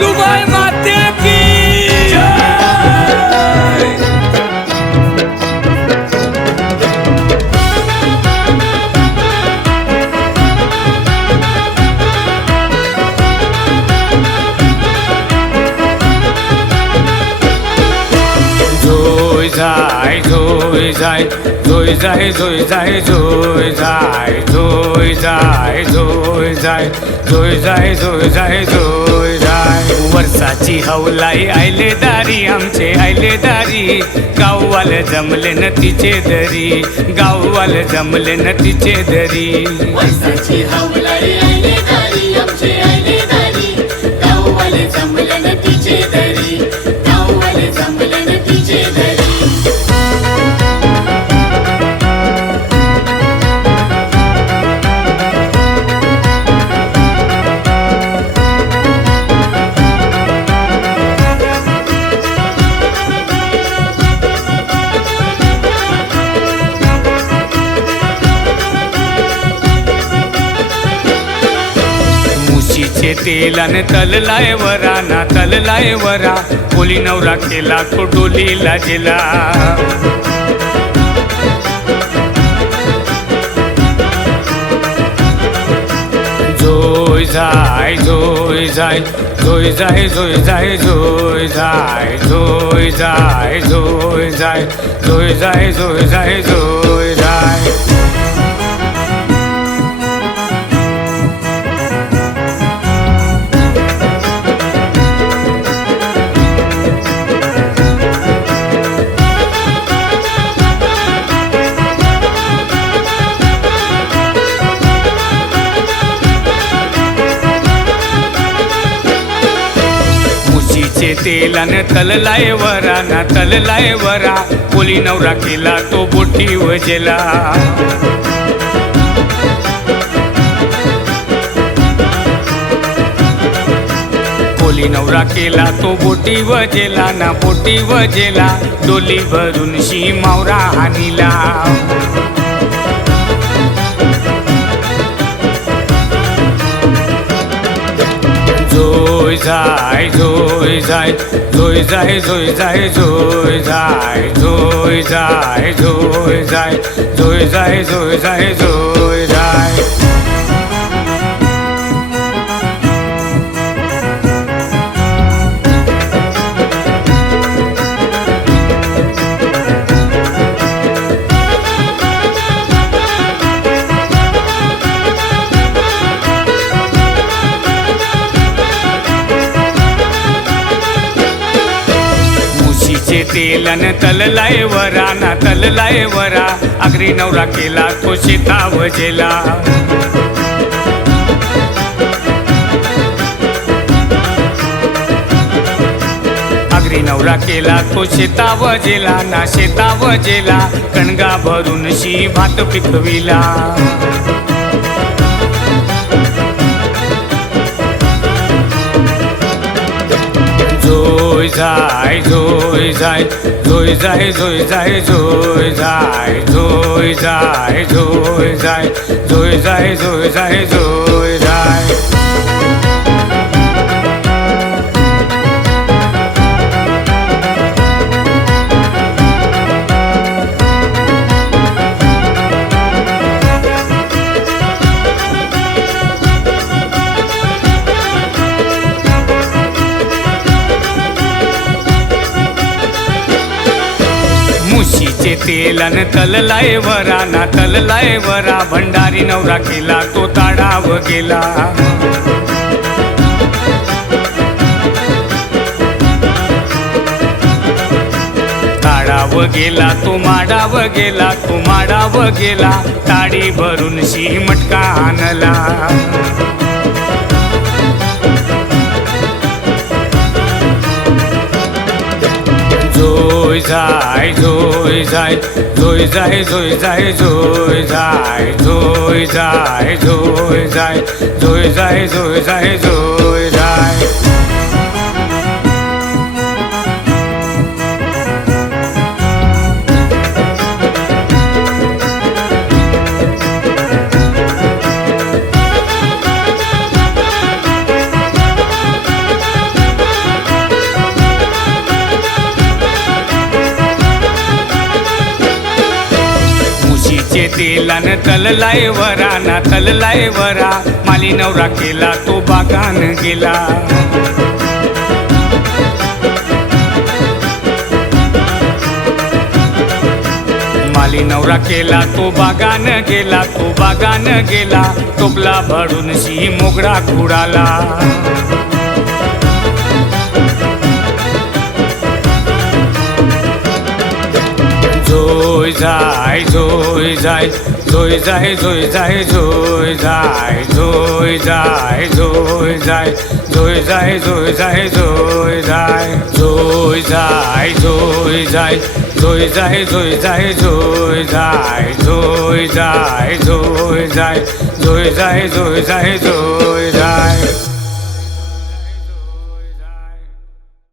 लुलुबाई माते की জয় যায় জয় যায় জয় যায় জয় যায় জয় যায় জয় যায় জয় যায় जय जाय जय जाय जय जाय वर्षाची हवलाई आयले दारी आमचे आयले दारी गाववाले जमले न तिचे दरी गाववाले जमले न तिचे दरी वर्षाची हवलाई आयले दारी आमचे आयले दारी गाववाले जमले न तिचे दरी गाववाले जमले न तिचे दरी म्हशीचे तेलाने तललाय वरा ना तललाय वरा कोली नवरा केला तो डोलीला गेला जय जाय जय जाय जय जाय जय जाय जय जाय जय जाय जय जाय जय जाय जय जाय जय जाय म्हशीचे तेलाने तललाय वरा ना तललाय वरा कोली नवरा केला तो बोटी वजेला कोली नवरा केला तो बोटी वजेला ना बोटी वजेला डोली भरून शी मावरा हानीला जय जाय जय जाय जय जाय जय जाय जय जाय जय जाय जय जाय जय जाय जय जाय जय जाय म्हशीचे तेलाने तललाय वरा ना तललाय वरा आगरी नवरा केला तो शेता वजेला आगरी नवरा केला तो शेता वजेला ना शेता वजेला कणगा भरून शी भात पिकविला जय जाय जय जाय जय जाय जय जाय जय जाय जय जाय जय जाय जय जाय जय जाय जय जाय म्हशीचे तेलाने तललाय वरा ना तललाय वरा भंडारी नवरा केला तो ताडाव गेला ताडाव गेला तो माडाव गेला तो माडाव गेला ताडी भरून शी मटका आणला जय जाय जय जाय जय जाय जय जाय जय जाय जय जाय जय जाय जय जाय जय जाय जय जाय तेलान तललाय वरा ना तललाय वरा माली नवरा केला तो बागान गेला माली नवरा केला तो बागान गेला तो बागान गेला टोपला भरून शी मोगरा खुडाला जोय जाय जोय जाय जोय जाय जोय जाय जोय जाय जोय जाय जोय जाय जोय जाय जोय जाय जोय जाय जोय जाय जोय जाय जोय जाय जोय जाय जोय जाय जोय जाय जोय जाय जोय जाय जोय जाय जोय